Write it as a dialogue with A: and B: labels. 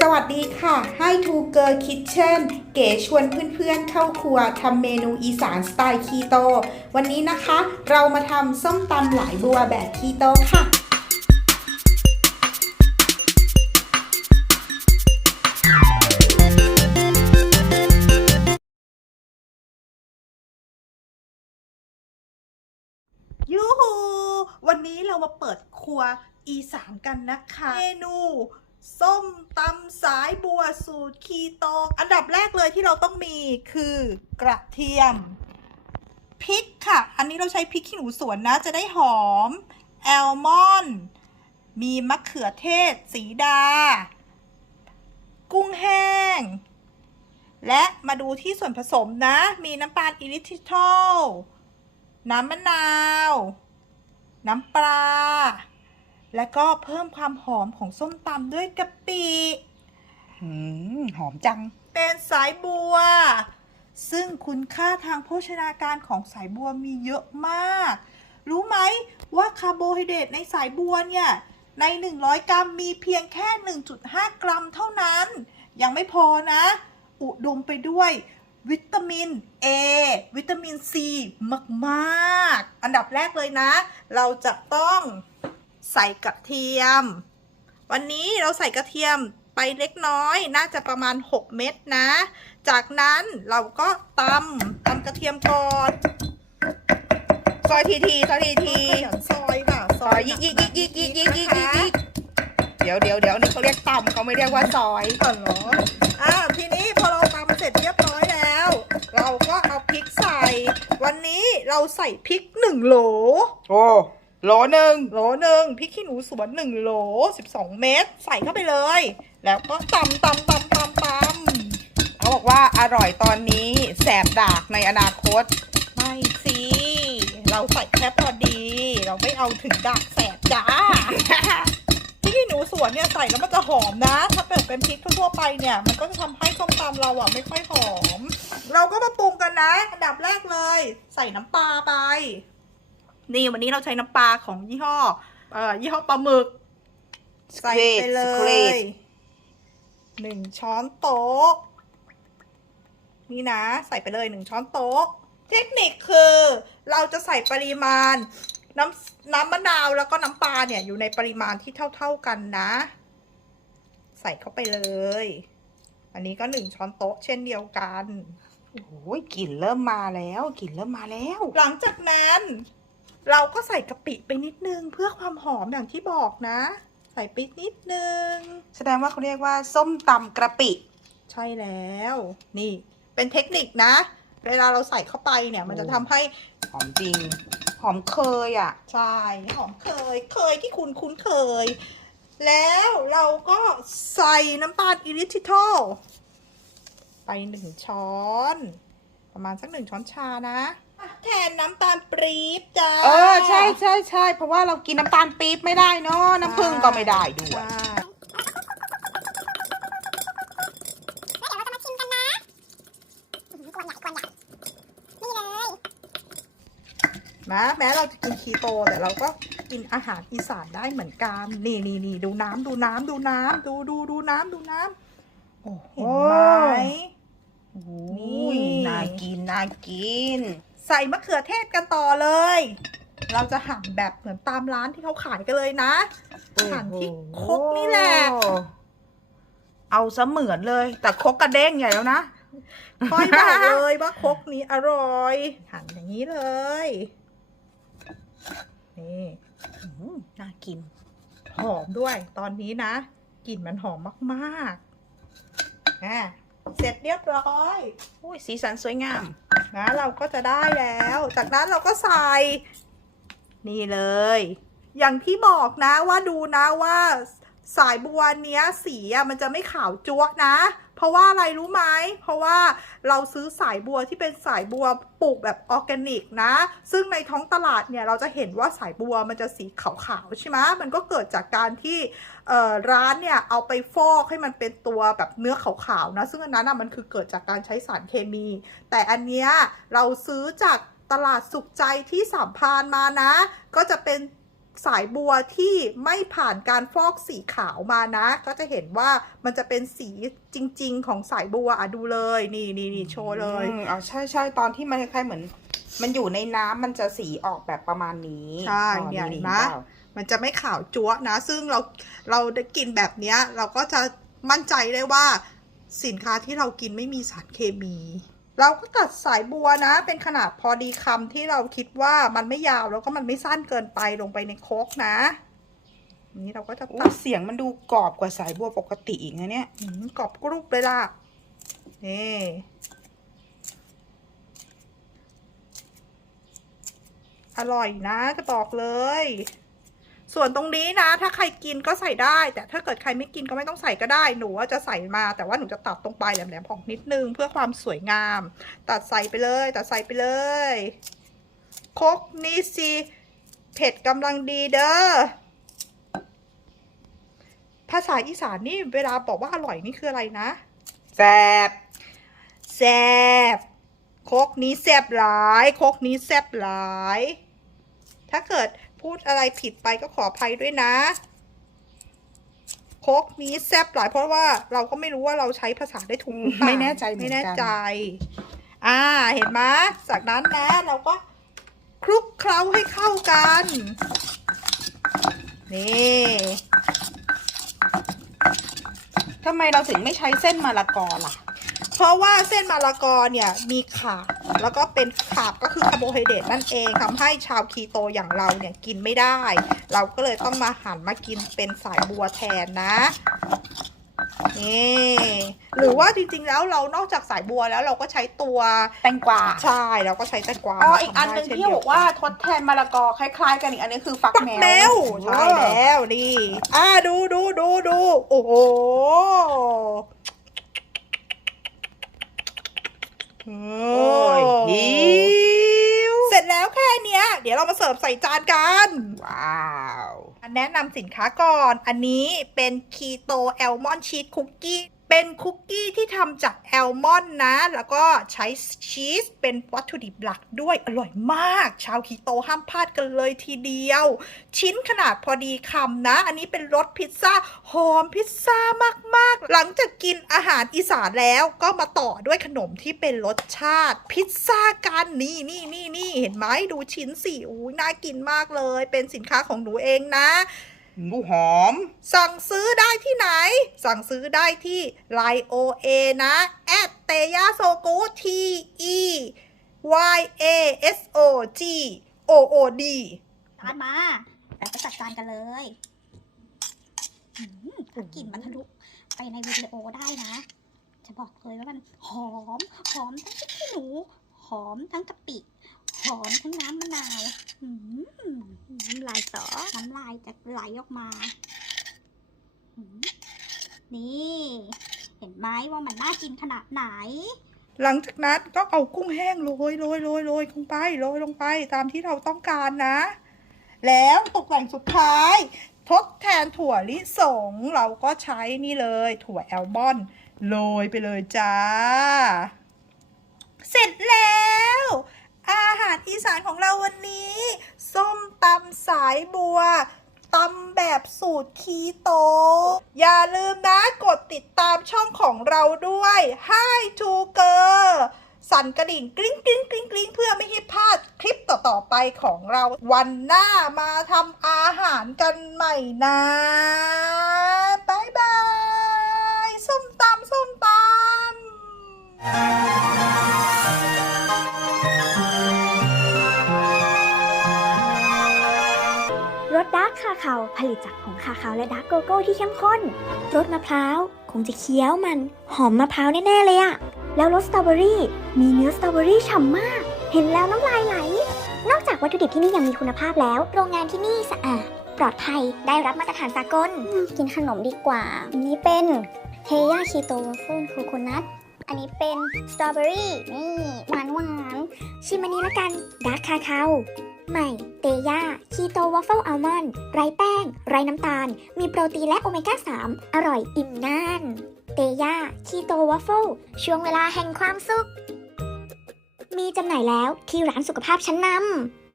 A: สวัสดีค่ะ ให้ทูเกอร์คิทเช่นเก๋ชวนเพื่อนๆเข้าครัวทำเมนูอีสานสไตล์คีโต วันนี้นะคะ เรามาทำส้มตำหลายบัวแบบคีโตค่ะ มาเปิดครัวอีสานกันนะคะ เมนู ส้มตำสายบัวสูตรคีโต อันดับแรกเลยที่เราต้องมีคือกระเทียมพริกค่ะ อันนี้เราใช้พริกขี้หนูสวนนะ จะได้หอม แอลมอนด์มีมะเขือเทศ สีดา กุ้งแห้ง และมาดูที่ส่วนผสมนะ มีน้ำตาลอิริทิทอลน้ำมะนาว น้ำปลา และก็เพิ่มความหอมของส้มตำด้วยกะปิ
B: หืมหอมจัง
A: เป็นสายบัว ซึ่งคุณค่าทางโภชนาการของสายบัวมีเยอะมาก รู้ไหมว่าคาร์โบไฮเดรตในสายบัวเนี่ย ใน 100 กรัมมีเพียงแค่ 1.5 กรัมเท่านั้น ยังไม่พอนะ อุดมไปด้วย วิตามิน A วิตามิน C มาก ๆ อันดับแรกเลยนะ เราจะต้องใส่กระเทียม วันนี้เราใส่กระเทียมไปเล็กน้อย น่าจะประมาณ 6 เม็ดนะ จากนั้นเราก็ตำตำกระเทียมก่อน
B: ซอยทีทีซอยทีที
A: ขยันซอยค่ะ
B: ซอยยิกยิกยิกยิกยิกยิกยิกยิกยิกเดี๋ยวเดี๋ยวเดี๋ยวนี่เขาเรียกตำเขาไม่เรียกว่าซอย
A: อ๋อเหรออ่าทีนี้พอเราตำเสร็จเรียบร้อยแล้ว เราก็เอาพริกใส่ วันนี้ เราใส่พริกหนึ่งโหล
B: โอ้โหลหนึ่ง
A: โหลหนึ่งพริกขี้หนูสวนหนึ่งโหลสิบสองเม็ดใส่เข้าไปเลย แล้วก็ตำตำตำตำตำ
B: เขาบอกว่าอร่อยตอนนี้แสบดากในอนาคต
A: ไม่สิ เราใส่แค่พอดี เราไม่เอาถึงดักแสบจ้า พริกขี้หนูสวนเนี่ยใส่แล้วมันจะหอมนะ ถ้าเกิดเป็นพริกทั่วๆไปเนี่ย มันก็จะทำให้ส้มตำเราอะไม่ค่อยหอม เราก็มาปรุงกันนะ อันดับแรกเลย ใส่น้ำปลาไป นี่วันนี้เราใช้น้ำปลาของยี่ห้อ เอ่อยี่ห้อปลาหมึก ใส่ไปเล
B: สครี
A: ย
B: ด
A: หนึ่งช้อนโต๊ะ นี่นะ ใส่ไปเลยหนึ่งช้อนโต๊ะ เทคนิคคือ เราจะใส่ปริมาณ น้ำน้ำมะนาวแล้วก็น้ำปลาเนี่ยอยู่ในปริมาณที่เท่า ๆกันนะ ใส่เข้าไปเลย อันนี้ก็หนึ่งช้อนโต๊ะเช่นเดียวกัน
B: โอ้ยกลิ่นเริ่มมาแล้วกลิ่นเริ่มมาแล้ว
A: หลังจากนั้น เราก็ใส่กะปิไปนิดนึงเพื่อความหอมอย่างที่บอกนะ ใส่ไปนิดนึง
B: แสดงว่าเขาเรียกว่า ส้มตำกระปิ
A: ใช่แล้ว นี่เป็นเทคนิคนะ เวลาเราใส่เข้าไปเนี่ย มันจะทำให้
B: หอมจริง หอมเคยอะ
A: ใช่ หอมเคย เคยที่คุณคุ้นเคย แล้วเราก็ใส่น้ำตาลอิริทิทอลไปหนึ่งช้อน ประมาณสักหนึ่งช้อนชานะแทนน้ำตาลปรี๊บจ้า
B: เออ ใช่ใช่ใช่เพราะว่าเรากินน้ำตาลปี๊บไม่ได้เนาะน้ำผึ้งก็ไม่ได้ด้วย
A: ใช่ นะแม้เราจะกินคีโตแต่เราก็กินอาหารอีสานได้เหมือนกันนี่นี่นี่ดูน้ำดูน้ำดูน้ำดูดูดูน้ำดูน้ำ
B: โอ้โห
A: เห็นไหม
B: โอ้โห
A: นี่
B: น่ากินน่ากิน
A: ใส่มะเขือเทศกันต่อเลย เราจะหั่นแบบเหมือนตามร้านที่เขาขายกันเลยนะหั่นที่ครกนี่แหละ
B: เอาเสมือนเลย แต่ครกกระเด้งใหญ่แล้วนะ
A: ค่อยบอกเลยว่าครกนี้อร่อย หั่นอย่างนี้เลย นี่
B: อืมน่ากิน
A: หอมด้วย ตอนนี้นะกลิ่นมันหอมมากๆอะเสร็จเรียบร้อย
B: อุ้ยสีสันสวยงาม
A: นะเราก็จะได้แล้ว จากนั้นเราก็ใส่ นี่เลย อย่างที่บอกนะว่าดูนะว่า สายบัวเนี้ยสีอะมันจะไม่ขาวจั๊วนะ เพราะว่าอะไรรู้ไหมเพราะว่าเราซื้อสายบัวที่เป็นสายบัวปลูกแบบออร์แกนิกนะ ซึ่งในท้องตลาดเนี่ยเราจะเห็นว่าสายบัวมันจะสีขาวๆใช่ไหมมันก็เกิดจากการที่ร้านเนี่ยเอาไปฟอกให้มันเป็นตัวแบบเนื้อขาวๆนะ ซึ่งอันนั้นอะมันคือเกิดจากการใช้สารเคมี แต่อันเนี้ยเราซื้อจากตลาดสุขใจที่สามพานมานะ ก็จะเป็น สายบัวที่ไม่ผ่านการฟอกสีขาวมานะ ก็จะเห็นว่ามันจะเป็นสีจริง ๆ ของสายบัวอะดูเลย นี่นี่นี่โชว์เลย
B: อืมอ๋อใช่ใช่ตอนที่มันคล้ายๆเหมือน มันอยู่ในน้ำมันจะสีออกแบบประมาณนี้
A: ใช่
B: อ๋อ
A: เนี่ย
B: นี่
A: เห็นไหม
B: เปล่า
A: มันจะไม่ขาวจั๊วะนะ ซึ่งเราเราได้กินแบบเนี้ย เราก็จะมั่นใจได้ว่าสินค้าที่เรากินไม่มีสารเคมี เราก็ตัดสายบัวนะ เป็นขนาดพอดีคำที่เราคิดว่ามันไม่ยาวแล้วก็มันไม่สั้นเกินไปลงไปในโคกนะนี่เราก็จะ
B: อุ๊
A: ตั
B: ย
A: ด
B: เสียงมันดูกรอบกว่าสายบัวปกติอีกนะเนี่ย
A: หืมกรอบกรุบเลยล่ะนี่อร่อยนะจะบอกเลย ส่วนตรงนี้นะ ถ้าใครกินก็ใส่ได้ แต่ถ้าเกิดใครไม่กินก็ไม่ต้องใส่ก็ได้ หนูว่าจะใส่มา แต่ว่าหนูจะตัดตรงปลายแหลมๆของนิดนึงเพื่อความสวยงาม ตัดใส่ไปเลย ตัดใส่ไปเลยครกนี่สิเผ็ดกำลังดีเด้อ ภาษาอีสานนี่เวลาบอกว่าอร่อยนี่คืออะไรนะ
B: แซ่บ
A: แซบโคกนี้แซบหลายโคกนี้แซบหลาย ถ้าเกิด พูดอะไรผิดไปก็ขออภัยด้วยนะโคกนี้แซบหลายเพราะว่าเราก็ไม่รู้ว่าเราใช้ภาษาได้ถูกหรือเปล่า
B: ไม่แน่ใจเหมื
A: ไม่
B: อน
A: แน่
B: กัน
A: ใจ อ่าเห็นไหมจากนั้นนะ เราก็คลุกเคล้าให้เข้ากัน นี่
B: ทำไมเราถึงไม่ใช้เส้นมะละกอล่ะ
A: เพราะว่าเส้นมะละกอเนี่ยมีขาบ แล้วก็เป็นขาบก็คือคาร์โบไฮเดรตนั่นเองทำให้ชาวคีโตอย่างเราเนี่ยกินไม่ได้ เราก็เลยต้องมาหันมากินเป็นสายบัวแทนนะนี่หรือว่าจริงๆแล้วเรานอกจากสายบัวแล้วเราก็ใช้ตัว
B: แตงกวา
A: ใช่เราก็ใช้แตงกวา
B: อ๋อ
A: มา
B: อีกอันหนึ่ง
A: ทำได้
B: ที่
A: เช่
B: บอกว่าทดแทนมะละกอคล้าย ๆ กันอีกอันนึงคือฟัก
A: ปัก
B: แม
A: แมว
B: ว
A: ใช่แล้วนี่อ่าดูดูดูดูโอ้โห โอ้
B: โอ้ยหิว
A: เสร็จแล้วแค่เนี้ย เดี๋ยวเรามาเสิร์ฟใส่จานกัน
B: ว้าว
A: แนะนำสินค้าก่อน อันนี้เป็นคีโตแอลมอนชีสคุกกี้ เป็นคุกกี้ที่ทำจากแอลมอนด์นะ แล้วก็ใช้ชีสเป็นวัตถุดิบหลักด้วยอร่อยมาก ชาวคีโตห้ามพลาดกันเลยทีเดียว ชิ้นขนาดพอดีคำนะ อันนี้เป็นรสพิซซ่าหอมพิซซ่ามาก ๆ หลังจากกินอาหารอีสานแล้วก็มาต่อด้วยขนมที่เป็นรสชาติ พิซซ่ากันนี่นี่นี่นี่เห็นไหมดูชิ้นสิอู้น่ากินมากเลย เป็นสินค้าของหนูเองนะ
B: หมูหอม
A: สั่งซื้อได้ที่ไหน สั่งซื้อได้ที่ Line OA นะแอดเตยาโซกุ T E Y A S O G O O D
C: ตามมาเราไปจัดการกันเลยอืมกลิ่นมันทะลุไปในวิดีโอได้นะ จะบอกเลยว่ามันหอม หอมทั้งพริกขี้หนู หอมทั้งกะปิ หอมทั้งน้ำมะนาวอืมน้ำลายสอน้ำลายจะไหลออกมาอืมนี่ เห็นไหมว่ามันน่ากินขนาดไหน
A: หลังจากนั้นก็เอากุ้งแห้งโรยโรยโรยโรยลงไปโรยลงไปตามที่เราต้องการนะ แล้วตกแต่งสุดท้าย ทดแทนถั่วลิสงเราก็ใช้นี่เลย ถั่วแอลมอนด์โรยไปเลยจ้า เสร็จแล้ว อาหารอีสานของเราวันนี้ ส้มตำสายบัวตำแบบสูตรคีโต อย่าลืมนะกดติดตามช่องของเราด้วย Hi to Girl สั่นกระดิ่งกริ๊งกริ๊งกริ๊งกริ๊งเพื่อไม่ให้พลาดคลิปต่อ ๆ ไปของเรา วันหน้ามาทำอาหารกันใหม่นะา
D: ผลิตจากผงคาคาวและดาร์กโกโก้ที่เข้มข้น รสมะพร้าวคงจะเคี้ยวมัน หอมมะพร้าวแน่ ๆ เลยอะแล้วรสสตรอเบอรี่ มีเนื้อสตรอเบอรี่ฉ่ำมาก เห็นแล้วน้ำลายไหล นอกจากวัตถุดิบที่นี่ยังมีคุณภาพแล้ว โรงงานที่นี่สะอาด ปลอดภัย ได้รับมาตรฐานสากล กินขนมดีกว่า อันนี้เป็นเทย่าคีโตวอฟเฟิลโคโคนัทอันนี้เป็นสตรอเบอรี่ นี่หวานหวานชิมอันนี้ละกันดาร์กคาคาว ใหม่ เตย่า คีโตว a ฟเฟิลอัลมอนด์ไร้แป้ง ไร้น้ำตาล มีโปรตีนและโอเมก้า 3 อร่อยอิ่มนาน เตย่า คีโตว a ฟเฟิลช่วงเวลาแห่งความสุข มีจำหน่ายแล้วที่ร้านสุขภาพชั้นนำ